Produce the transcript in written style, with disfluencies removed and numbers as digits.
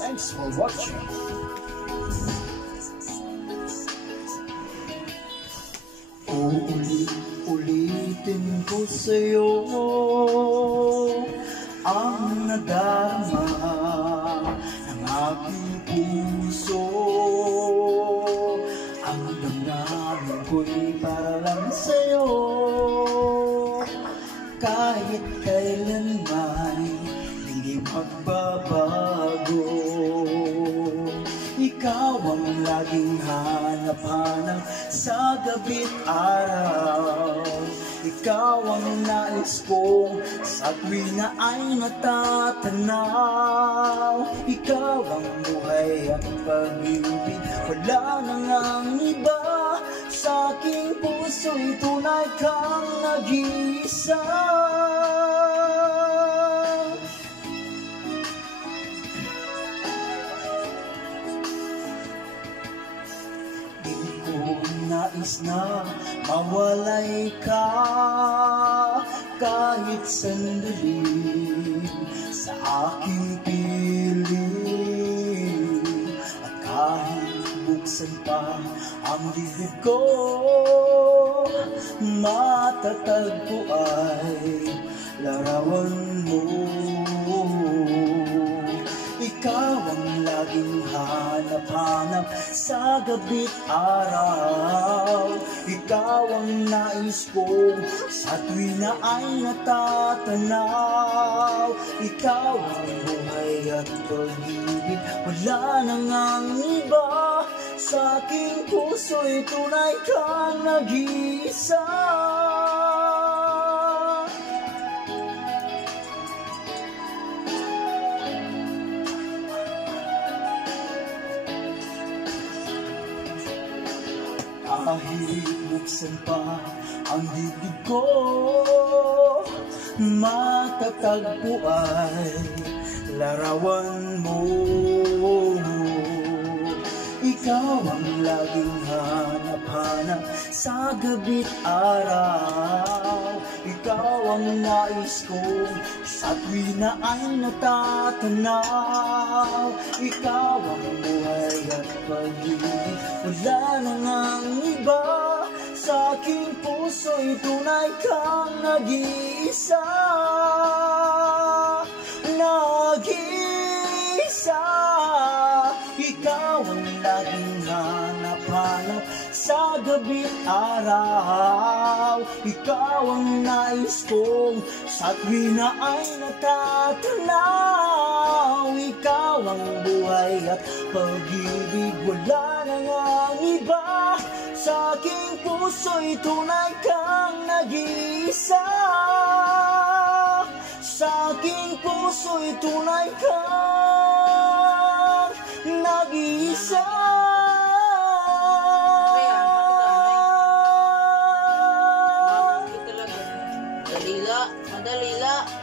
Thanks for watching. Ulit-ulitin ko sa'yo ang nadarama ng aking puso. Ang damdamin ko'y para lang sa'yo. Kahit kailanman hindi magbabago. Ikaw ang laging hanap-hanap sa gabi't araw. Ikaw ang nais kong sa tuwing na ay natatanaw. Ikaw ang buhay at pag-ibig, wala nang ang iba. Sa aking puso'y tunay kang nag-iisa. Nais na mawalay ka kahit sandali sa aking piling. At kahit buksan pa ang bibig ko, matatagpo ay larawan mo. Ikaw ang laging hanap-hanap sa gabi't araw. Ikaw ang nais kong sa tuwing na ay natatanaw. Ikaw ang buhay at pag-ibig, wala nang ang iba. Sa aking puso'y tunay kang nag-iisa. Kahit buksan pa ang bibig ko, matatagpo ay larawan mo. Ikaw ang laging hanap-hanap sa gabi't araw. Ikaw ang nais kong sa tuwing na ay natatanaw. Ikaw ang buhay at pag-ibig, wala nang ang iba. Sa aking puso'y tunay kang nag-iisa. Nag-iisa. Ikaw ang laging hanap-hanap sa gabi't araw. Ikaw ang nais kong sa tuwing na ay natatanaw. Ikaw ang buhay at pag-ibig, wala nang ang iba. Sa aking puso'y tunay kang nag-iisa. Sa aking puso'y tunay kang nag-iisa. Madalila.